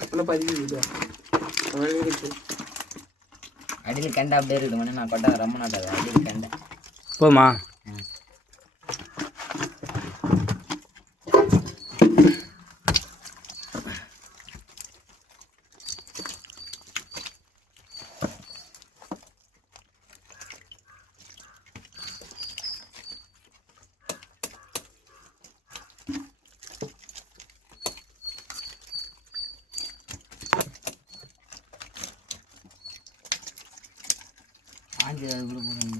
அப்பெல்லாம் பதிவு அடியில் கண்டை அப்படியே இருக்கணும். நான் கொட்டை ரொம்ப நாட்டாது அடியில் கண்டை போமா ஆஞ்சு அதுக்குள்ளே போகணும்.